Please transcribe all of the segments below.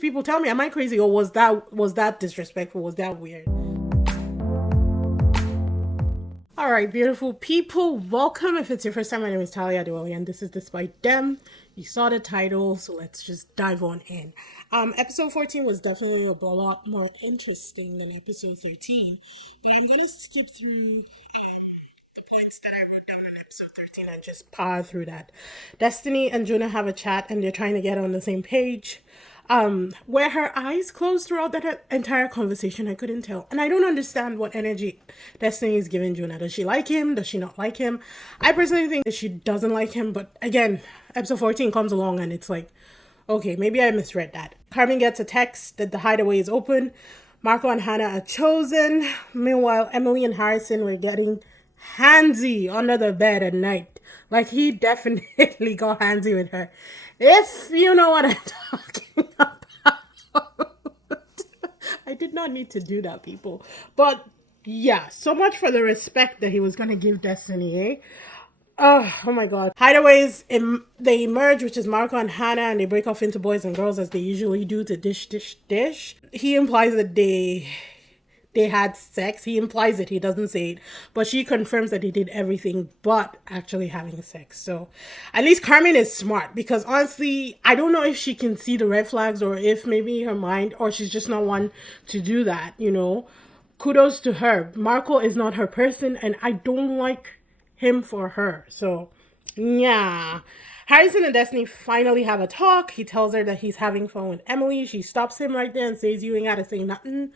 these people? Tell me, am I crazy, or was that disrespectful? Was that weird? All right, beautiful people, welcome. If it's your first time, my name is Talia Adewale, and this is Despite Dem. You saw the title, so let's just dive on in. Episode 14 was definitely a lot more interesting than episode 13, but I'm gonna skip through the points that I wrote down in episode 13 and just power through that. Destiny and Jonah have a chat, and they're trying to get on the same page. Where her eyes closed throughout that entire conversation, I couldn't tell. And I don't understand what energy Destiny is giving Jonah. Does she like him? Does she not like him? I personally think that she doesn't like him, but again, episode 14 comes along and it's like, okay, maybe I misread that. Carmen gets a text that the hideaway is open. Marco and Hannah are chosen. Meanwhile, Emily and Harrison were getting handsy under the bed at night. Like, he definitely got handsy with her. If you know what I'm talking about. I did not need to do that, people. But, yeah, so much for the respect that he was going to give Destiny, eh? Oh my god. Hideaways, they emerge, which is Marco and Hannah, and they break off into boys and girls as they usually do to dish. He implies that they had sex. He implies it, he doesn't say it, but she confirms that he did everything but actually having sex. So at least Carmen is smart, because honestly, I don't know if she can see the red flags, or if maybe her mind, or she's just not one to do that, you know. Kudos to her. Marco is not her person, and I don't like him for her. So yeah. Harrison and Destiny finally have a talk. He tells her that he's having fun with Emily. She stops him right there and says, you ain't gotta say nothing,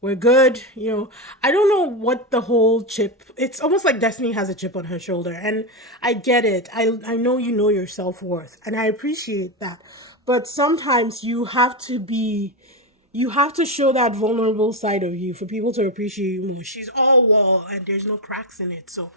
we're good. You know, I don't know what the whole chip, it's almost like Destiny has a chip on her shoulder, and I get it. I know you know your self-worth, and I appreciate that, but sometimes you have to show that vulnerable side of you for people to appreciate you more. She's all wall and there's no cracks in it. So,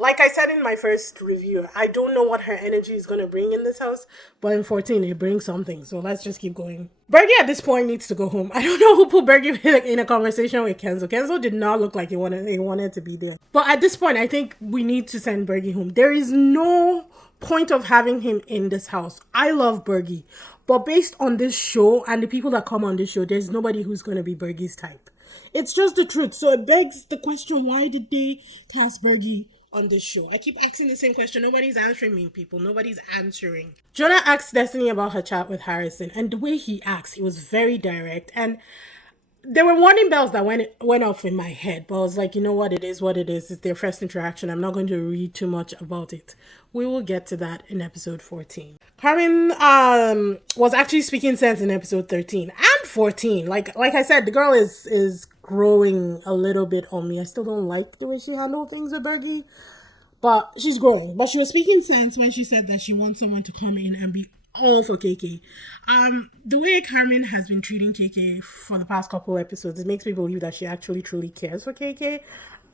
like I said in my first review, I don't know what her energy is going to bring in this house, but in 14, it brings something. So let's just keep going. Bergie at this point needs to go home. I don't know who put Bergie in a conversation with Kenzo. Kenzo did not look like he wanted to be there. But at this point, I think we need to send Bergie home. There is no point of having him in this house. I love Bergie, but based on this show and the people that come on this show, there's nobody who's going to be Bergie's type. It's just the truth. So it begs the question, why did they cast Bergie on this show? I keep asking the same question. Nobody's answering me, people. Nobody's answering. Jonah asked Destiny about her chat with Harrison, and the way he asked, he was very direct, and there were warning bells that went off in my head, but I was like, you know what, it is what it is. It's their first interaction. I'm not going to read too much about it. We will get to that in episode 14. Carmen was actually speaking sense in episode 13 and 14. Like I said, the girl is growing a little bit on me. I still don't like the way she handled things with Bergie, but she's growing. But she was speaking sense when she said that she wants someone to come in and be all for KK. The way Carmen has been treating KK for the past couple episodes, it makes me believe that she actually truly cares for KK.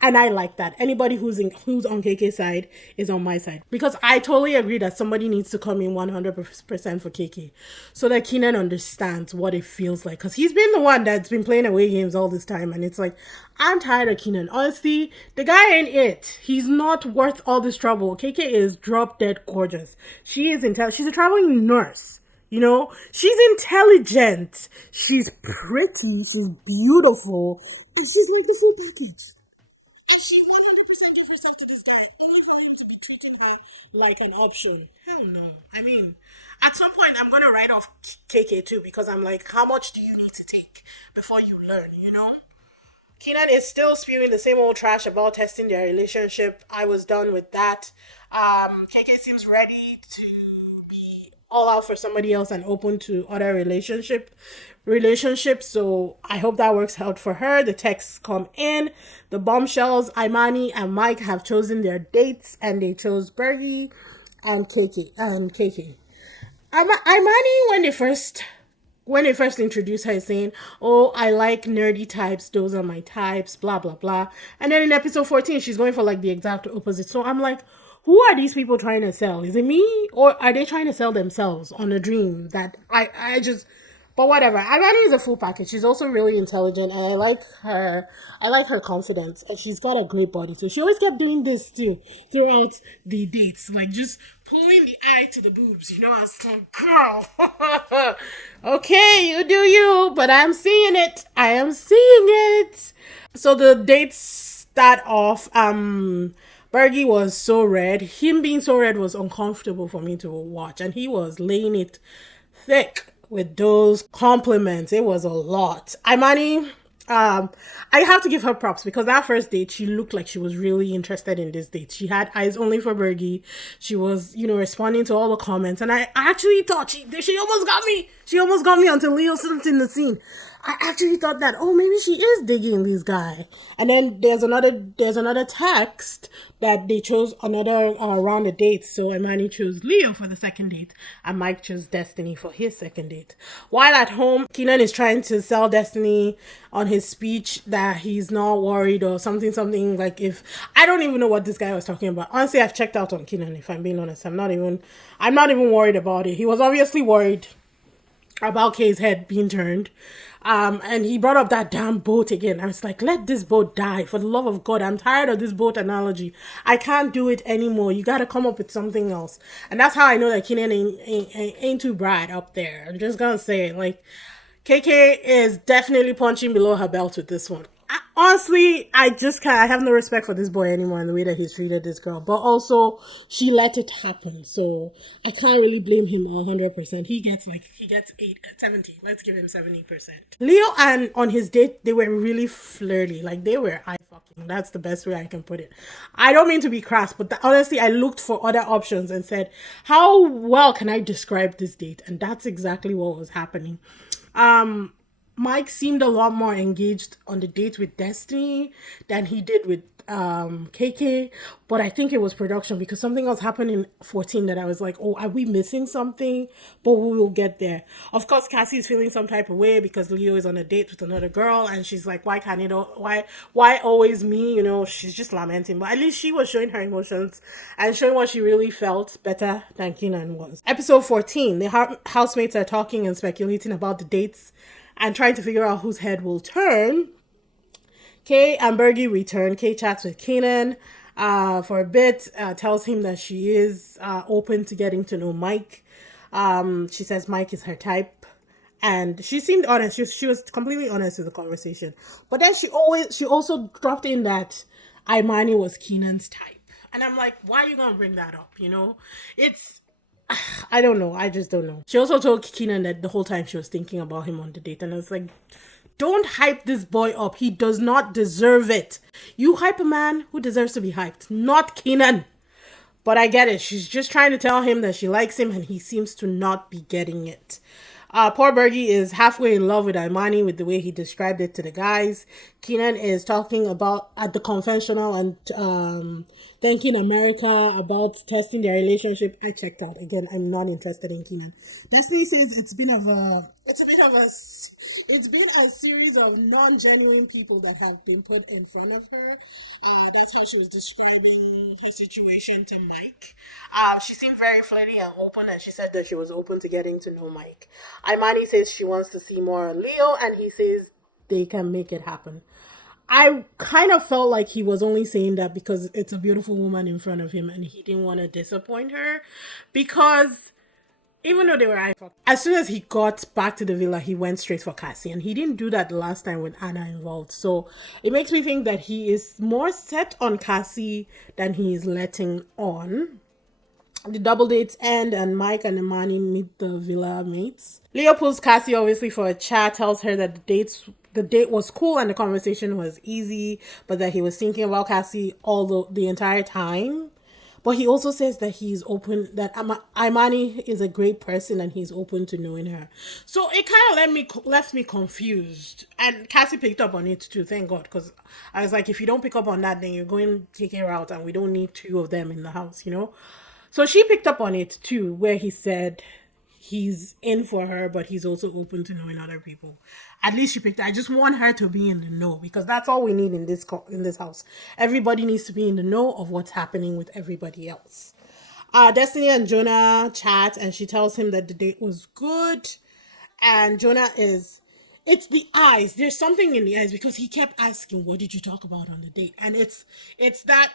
And I like that. Anybody who's on KK's side is on my side. Because I totally agree that somebody needs to come in 100% for KK. So that Keenan understands what it feels like. Because he's been the one that's been playing away games all this time. And it's like, I'm tired of Keenan. Honestly, the guy ain't it. He's not worth all this trouble. KK is drop dead gorgeous. She is she's a traveling nurse. You know, she's intelligent. She's pretty. She's beautiful. And she's like the full package. And she 100% gave herself to this guy, only for him to be treating her like an option. Hell no. I mean, at some point, I'm going to write off KK too, because I'm like, how much do you need to take before you learn, you know? Keenan is still spewing the same old trash about testing their relationship. I was done with that. KK seems ready to be all out for somebody else and open to other relationships. So I hope that works out for her. The texts come in. The bombshells, Imani and Mike have chosen their dates, and they chose Bergie and KK. Imani, when they first introduced her, is saying, oh, I like nerdy types, those are my types, blah blah blah. And then in episode 14, she's going for like the exact opposite. So I'm like, who are these people trying to sell? Is it me, or are they trying to sell themselves on a dream that I just But whatever. Imani is a full package. She's also really intelligent, and I like her. I like her confidence, and she's got a great body too. She always kept doing this too throughout the dates, like just pulling the eye to the boobs. You know, I was like, girl, okay, you do you, but I'm seeing it. I am seeing it. So the dates start off. Bergie was so red. Him being so red was uncomfortable for me to watch, and he was laying it thick with those compliments. It was a lot. Imani, I have to give her props because that first date, she looked like she was really interested in this date. She had eyes only for Bergie. She was, responding to all the comments, and I actually thought she almost got me. She almost got me until Leo slipped in the scene. I actually thought that, oh, maybe she is digging this guy. And then there's another text that they chose another round of dates. So Imani chose Leo for the second date, and Mike chose Destiny for his second date. While at home, Keenan is trying to sell Destiny on his speech that he's not worried or something like, if I don't even know what this guy was talking about. Honestly, I've checked out on Keenan, if I'm being honest. I'm not even worried about it. He was obviously worried about Kay's head being turned. And he brought up that damn boat again. I was like, let this boat die. For the love of God, I'm tired of this boat analogy. I can't do it anymore. You got to come up with something else. And that's how I know that Keenan ain't too bright up there. I'm just going to say it. Like, KK is definitely punching below her belt with this one. Honestly, I just can't. I have no respect for this boy anymore and the way that he's treated this girl. But also, she let it happen, so I can't really blame him 100%. He gets 70. Let's give him 70%. Leo and on his date, they were really flirty. Like they were eye fucking. That's the best way I can put it. I don't mean to be crass, but honestly, I looked for other options and said, how well can I describe this date? And that's exactly what was happening. Mike seemed a lot more engaged on the date with Destiny than he did with KK, but I think it was production because something else happened in 14 that I was like, oh, are we missing something? But we will get there. Of course, Cassie is feeling some type of way because Leo is on a date with another girl, and she's like, why can't it? Why always me? She's just lamenting. But at least she was showing her emotions and showing what she really felt better than Keenan was. Episode 14, the housemates are talking and speculating about the dates and trying to figure out whose head will turn. Kay and Bergie return. Kay chats with Keenan for a bit, tells him that she is open to getting to know Mike. She says Mike is her type. And she seemed honest. She was completely honest with the conversation. But then she also dropped in that Imani was Keenan's type. And I'm like, why are you going to bring that up? It's... I don't know. I just don't know. She also told Keenan that the whole time she was thinking about him on the date. And I was like, don't hype this boy up. He does not deserve it. You hype a man who deserves to be hyped, not Keenan. But I get it. She's just trying to tell him that she likes him, and he seems to not be getting it. Poor Bergie is halfway in love with Imani with the way he described it to the guys. Keenan is talking about at the confessional and thanking America about testing their relationship. I checked out. Again, I'm not interested in Keenan. Destiny says it's been a series of non-genuine people that have been put in front of her. That's how she was describing her situation to Mike. She seemed very flirty and open, and she said that she was open to getting to know Mike. Imani says she wants to see more of Leo, and he says they can make it happen. I kind of felt like he was only saying that because it's a beautiful woman in front of him and he didn't want to disappoint her, because even though they were as soon as he got back to the villa, he went straight for Cassie, and he didn't do that last time with Anna involved. So it makes me think that he is more set on Cassie than he is letting on. The double dates end and Mike and Imani meet the villa mates. Leo pulls Cassie obviously for a chat, tells her that the date was cool and the conversation was easy, but that he was thinking about Cassie all the entire time. But he also says that he's open, that Imani is a great person and he's open to knowing her. So it kind of left me confused. And Cassie picked up on it too, thank God. Because I was like, if you don't pick up on that, then you're going to take her out and we don't need two of them in the house, So she picked up on it too, where he said he's in for her, but he's also open to knowing other people. At least she picked it. I just want her to be in the know, because that's all we need in this house. Everybody needs to be in the know of what's happening with everybody else. Destiny and Jonah chat, and she tells him that the date was good, And Jonah is, it's the eyes. There's something in the eyes because he kept asking, "What did you talk about on the date?" And it's that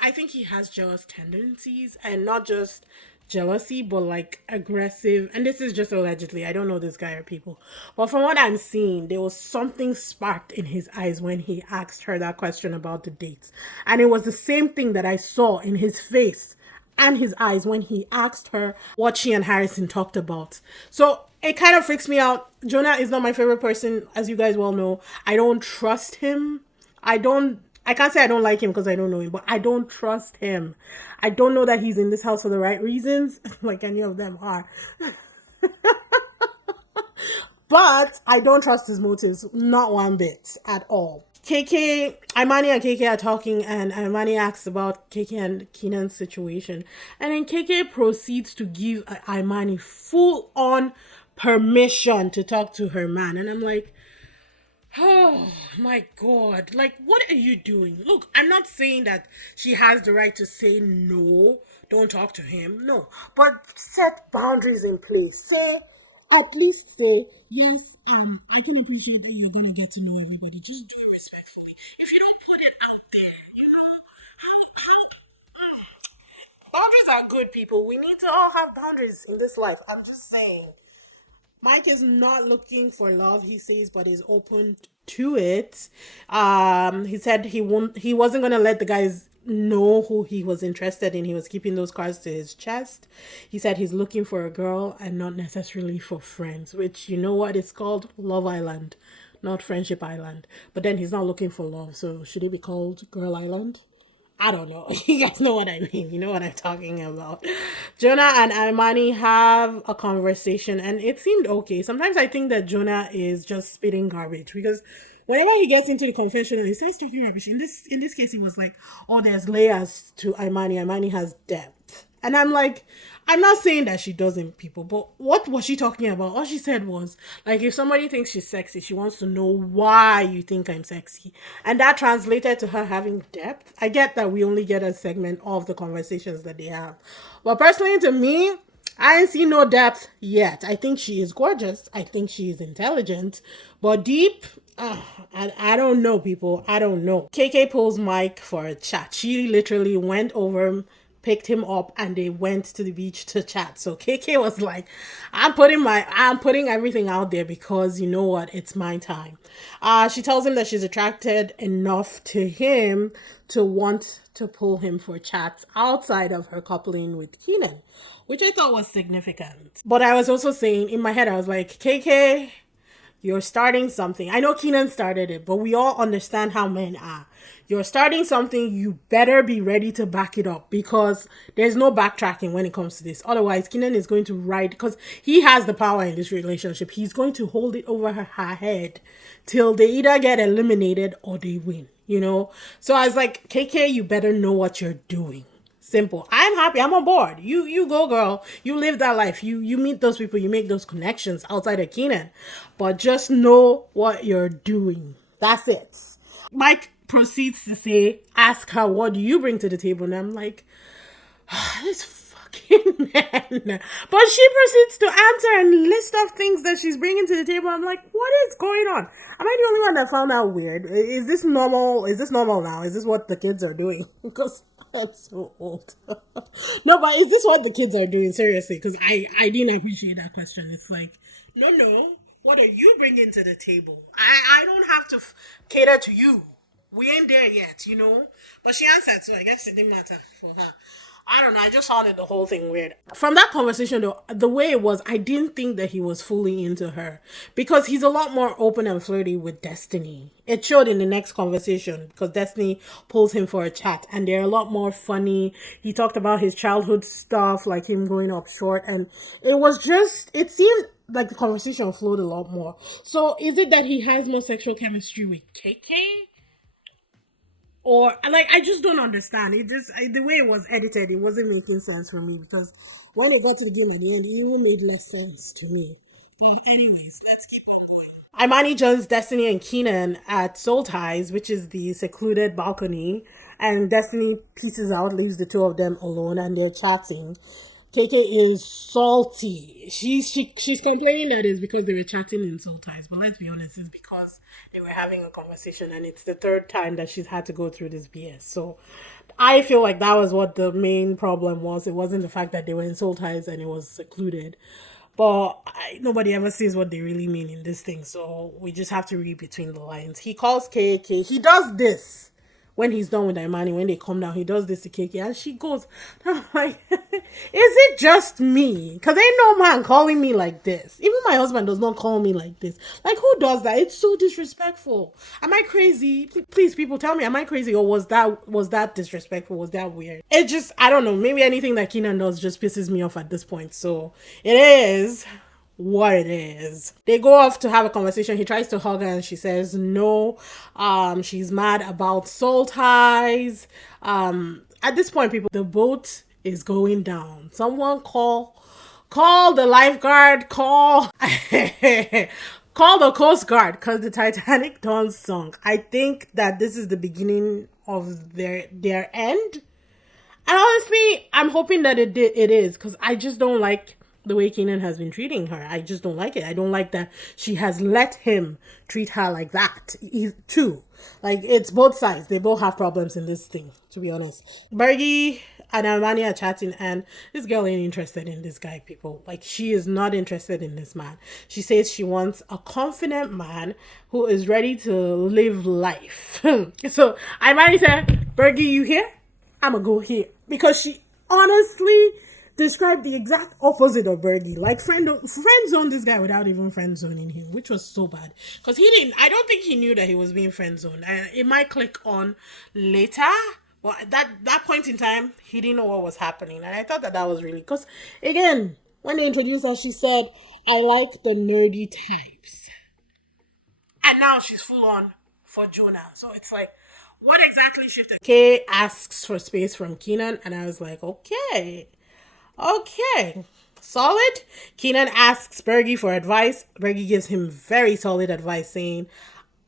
I think he has jealous tendencies, and not just jealousy, but like aggressive. And this is just allegedly. I don't know this guy or people, but from what I'm seeing, there was something sparked in his eyes when he asked her that question about the dates, and it was the same thing that I saw in his face and his eyes when he asked her what she and Harrison talked about. So it kind of freaks me out. Jonah is not my favorite person, as you guys well know. I don't trust him. I can't say I don't like him because I don't know him, but I don't trust him. I don't know that he's in this house for the right reasons, like any of them are. But I don't trust his motives, not one bit at all. Imani and KK are talking, and Imani asks about KK and Keenan's situation. And then KK proceeds to give Imani full on permission to talk to her man. And I'm like, oh my God. Like, what are you doing? Look, I'm not saying that she has the right to say no, don't talk to him. No. But set boundaries in place. Say, at least say, yes, I can appreciate that you're gonna get to know everybody. Just do it respectfully. If you don't put it out there, boundaries are good, people. We need to all have boundaries in this life. I'm just saying. Mike is not looking for love, he says, but is open to it. He said he wasn't gonna let the guys know who he was interested in. He was keeping those cards to his chest. He said he's looking for a girl and not necessarily for friends, which, you know what, it's called Love Island, not Friendship Island. But then he's not looking for love, so should it be called Girl Island? I don't know. You guys know what I mean. You know what I'm talking about. Jonah and Imani have a conversation, and it seemed okay. Sometimes I think that Jonah is just spitting garbage, because whenever he gets into the confessional, he starts talking rubbish. In this case, he was like, "Oh, there's layers to Imani. Imani has depth." And I'm like, I'm not saying that she doesn't, people, but what was she talking about? All she said was, like, if somebody thinks she's sexy, she wants to know why you think I'm sexy. And that translated to her having depth. I get that we only get a segment of the conversations that they have. But personally, to me, I ain't seen no depth yet. I think she is gorgeous. I think she is intelligent. But deep, I don't know, people. I don't know. KK pulls Mike for a chat. She literally went over, picked him up, and they went to the beach to chat. So KK was like, I'm putting everything out there because you know what, it's my time. She tells him that she's attracted enough to him to want to pull him for chats outside of her coupling with Keenan, which I thought was significant. But I was also saying in my head, I was like, KK, you're starting something. I know Keenan started it, but we all understand how men are. You're starting something, you better be ready to back it up, because there's no backtracking when it comes to this. Otherwise, Keenan is going to ride, because he has the power in this relationship. He's going to hold it over her head till they either get eliminated or they win, you know? So I was like, KK, you better know what you're doing. Simple. I'm happy. I'm on board. You go, girl. You live that life. You meet those people. You make those connections outside of Keenan. But just know what you're doing. That's it. Mike proceeds to say, ask her, what do you bring to the table? And I'm like, this fucking man. But she proceeds to answer and list of things that she's bringing to the table. I'm like, what is going on? Am I the only one that found that weird? Is this normal? Is this normal now? Is this what the kids are doing? Because I'm so old. No, but is this what the kids are doing? Seriously, because I didn't appreciate that question. It's like, no. What are you bringing to the table? I don't have to cater to you. We ain't there yet, you know? But she answered, so I guess it didn't matter for her. I don't know. I just found the whole thing weird. From that conversation, though, the way it was, I didn't think that he was fully into her, because he's a lot more open and flirty with Destiny. It showed in the next conversation, because Destiny pulls him for a chat, and they're a lot more funny. He talked about his childhood stuff, like him growing up short, and it seemed like the conversation flowed a lot more. So is it that he has more sexual chemistry with KK? Or, like, I just don't understand. The way it was edited, it wasn't making sense for me, because when it got to the game at the end, it even made less sense to me. But anyways, let's keep on going. Imani joins Destiny and Keenan at Soul Ties, which is the secluded balcony, and Destiny pieces out, leaves the two of them alone, and they're chatting. KK is salty. She's complaining that it's because they were chatting in soul ties, but let's be honest, it's because they were having a conversation, and it's the third time that she's had to go through this BS. So I feel like that was what the main problem was. It wasn't the fact that they were in soul ties and it was secluded. But nobody ever sees what they really mean in this thing, so we just have to read between the lines. He calls KK. He does this when he's done with Imani, when they come down, he does this to Kiki, and she goes, I'm like, is it just me? Because ain't no man calling me like this. Even my husband does not call me like this. Like, who does that? It's so disrespectful. Am I crazy? Please, people, tell me, am I crazy, or was that disrespectful? Was that weird? It just, I don't know. Maybe anything that Keenan does just pisses me off at this point. So it is what it is. They go off to have a conversation. He tries to hug her and she says no. She's mad about soul ties. At this point, people, the boat is going down. Someone call the lifeguard, call call the Coast Guard, because the Titanic done sunk. I think that this is the beginning of their end. And honestly, I'm hoping that it is, because I just don't like the way Keenan has been treating her. I just don't like it. I don't like that she has let him treat her like that too. Like, it's both sides. They both have problems in this thing, to be honest. Bergie and Armani are chatting, and this girl ain't interested in this guy, people. Like, she is not interested in this man. She says she wants a confident man who is ready to live life. So Armani said, Bergie, you here? I'ma go here. Because she honestly described the exact opposite of Bergie. Like, friend zone this guy without even friend zoning him, which was so bad. Because I don't think he knew that he was being friend zoned. It might click on later. Well, at that point in time, he didn't know what was happening. And I thought that was really, because again, when they introduced her, she said, I like the nerdy types. And now she's full on for Jonah. So it's like, what exactly shifted? Kay asks for space from Keenan, and I was like, okay, solid. Keenan asks Bergie for advice. Bergie gives him very solid advice, saying,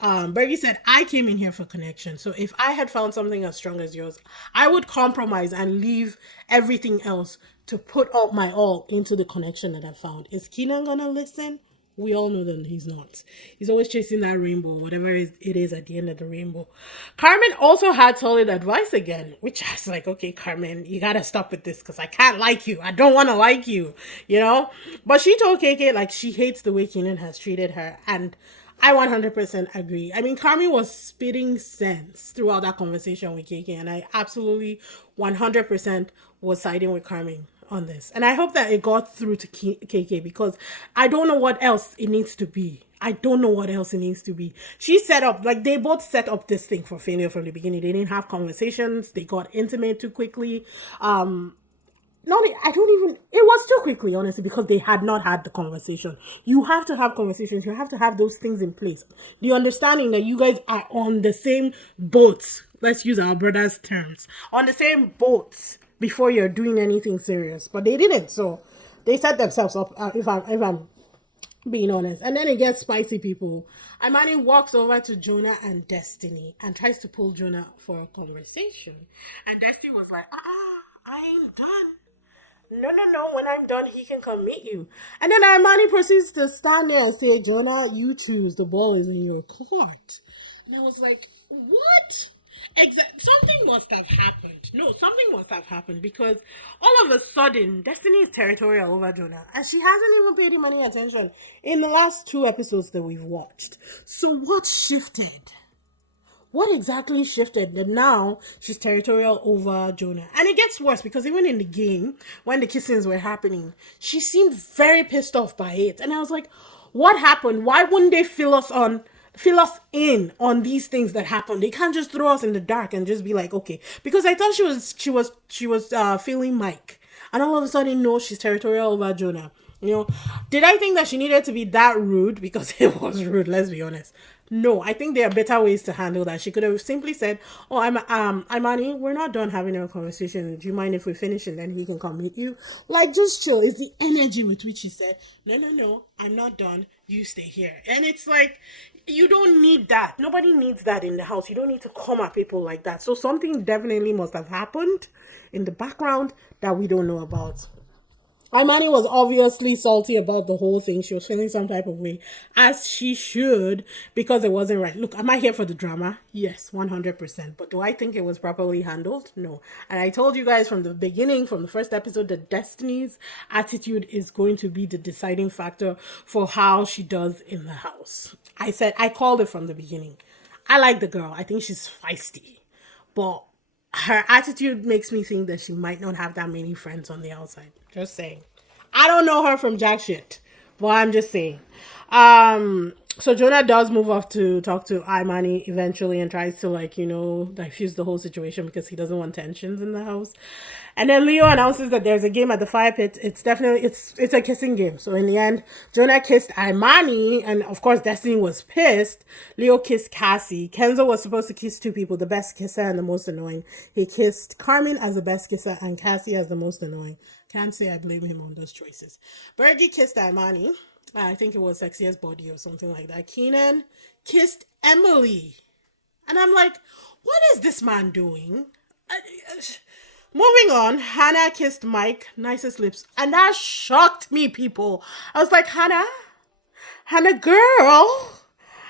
Bergie said, I came in here for connection. So if I had found something as strong as yours, I would compromise and leave everything else to put all my all into the connection that I found. Is Keenan gonna listen? We all know that he's not. He's always chasing that rainbow, whatever it is at the end of the rainbow. Carmen also had solid advice again, which I was like, okay, Carmen, you gotta stop with this, because I can't like you. I don't want to like you, you know? But she told KK, like, she hates the way Keenan has treated her, and I 100% agree. I mean, Carmen was spitting sense throughout that conversation with KK, and I absolutely 100% was siding with Carmen on this. And I hope that it got through to KK, because I don't know what else it needs to be. She set up, like, they both set up this thing for failure from the beginning. They didn't have conversations. They got intimate too quickly. It was too quickly, honestly, because they had not had the conversation. You have to have conversations. You have to have those things in place. The understanding that you guys are on the same boat. Let's use our brother's terms. On the same boat before you're doing anything serious. But they didn't, so they set themselves up, if I'm being honest. And then it gets spicy, people. Imani walks over to Jonah and Destiny and tries to pull Jonah for a conversation. And Destiny was like, I ain't done. No, when I'm done, he can come meet you. And then Armani proceeds to stand there and say, Jonah, you choose. The ball is in your court. And I was like, what? Something must have happened. No, something must have happened, because all of a sudden, Destiny is territorial over Jonah. And she hasn't even paid him any attention in the last 2 episodes that we've watched. So what shifted? What exactly shifted that now she's territorial over Jonah? And it gets worse, because even in the game, when the kissings were happening, she seemed very pissed off by it. And I was like, what happened? Why wouldn't they fill us in on these things that happen? They can't just throw us in the dark and just be like, okay. Because I thought she was feeling Mike. And all of a sudden, no, she's territorial over Jonah. You know, did I think that she needed to be that rude? Because it was rude, let's be honest. No, I think there are better ways to handle that. She could have simply said, oh, Imani, we're not done having our conversation. Do you mind if we finish and then he can come meet you? Like, just chill. It's the energy with which she said, no, I'm not done. You stay here. And it's like, you don't need that. Nobody needs that in the house. You don't need to come at people like that. So something definitely must have happened in the background that we don't know about. Imani was obviously salty about the whole thing. She was feeling some type of way, as she should, because it wasn't right. Look, am I here for the drama? Yes, 100%. But do I think it was properly handled? No. And I told you guys from the beginning, from the first episode, that Destiny's attitude is going to be the deciding factor for how she does in the house. I called it from the beginning. I like the girl. I think she's feisty. But her attitude makes me think that she might not have that many friends on the outside. Just saying. I don't know her from jack shit, but I'm just saying. So Jonah does move off to talk to Imani eventually and tries to diffuse the whole situation because he doesn't want tensions in the house. And then Leo announces that there's a game at the fire pit. It's a kissing game. So in the end, Jonah kissed Imani, and of course Destiny was pissed. Leo kissed Cassie. Kenzo was supposed to kiss two people, the best kisser and the most annoying. He kissed Carmen as the best kisser and Cassie as the most annoying. Can't say I blame him on those choices. Bergie kissed Imani. I think it was Sexiest Body or something like that. Keenan kissed Emily. And I'm like, what is this man doing? Moving on, Hannah kissed Mike. Nicest lips. And that shocked me, people. I was like, Hannah girl,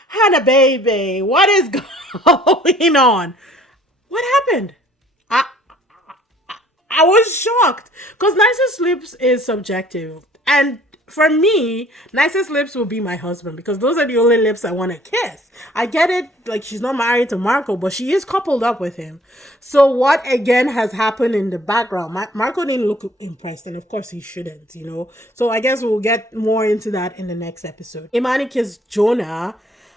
Hannah baby, what is going on? What happened? I was shocked because nicest lips is subjective. And for me, nicest lips will be my husband because those are the only lips I want to kiss. I get it, like she's not married to Marco, but she is coupled up with him. So what again has happened in the background? Marco didn't look impressed, and of course he shouldn't, So I guess we'll get more into that in the next episode. Imani kissed Jonah.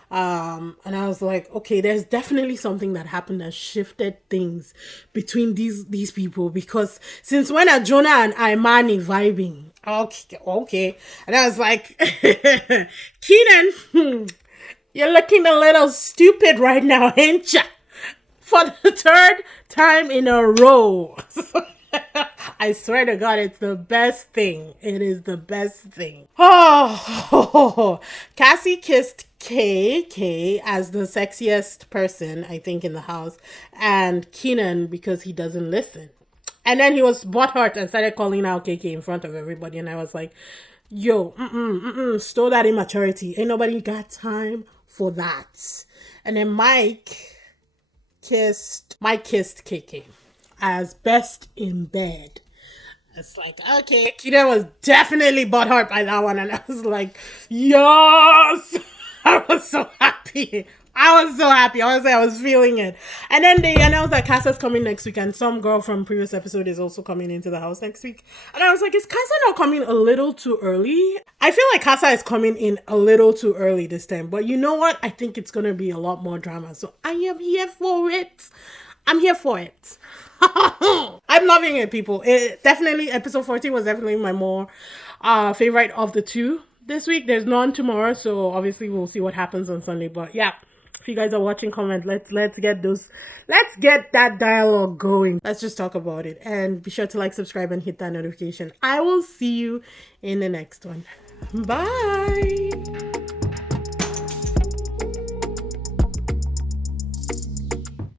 And I was like, okay, there's definitely something that happened that shifted things between these people, because since when are Jonah and Imani vibing? Okay. And I was like, Keenan, you're looking a little stupid right now, ain't ya? For the third time in a row. I swear to God, it's the best thing. It is the best thing. Oh, Cassie kissed Kay as the sexiest person, I think, in the house, and Keenan because he doesn't listen. And then he was butthurt and started calling out KK in front of everybody, and I was like, yo, stole that immaturity. Ain't nobody got time for that. And then Mike kissed KK as best in bed. It's like, okay. Keenan was definitely butthurt by that one, and I was like, yes! I was so happy. I was feeling it. And then they announced that Casa's coming next week, and some girl from previous episode is also coming into the house next week. And I was like, is Casa not coming a little too early? I feel like Casa is coming in a little too early this time. But you know what? I think it's going to be a lot more drama. So I am here for it. I'm here for it. I'm loving it, people. Definitely, episode 14 was definitely my more favorite of the two this week. There's none tomorrow, so obviously we'll see what happens on Sunday. But yeah, if you guys are watching, comment. Let's get that dialogue going. Let's just talk about it, and be sure to like, subscribe, and hit that notification. I will see you in the next one. Bye.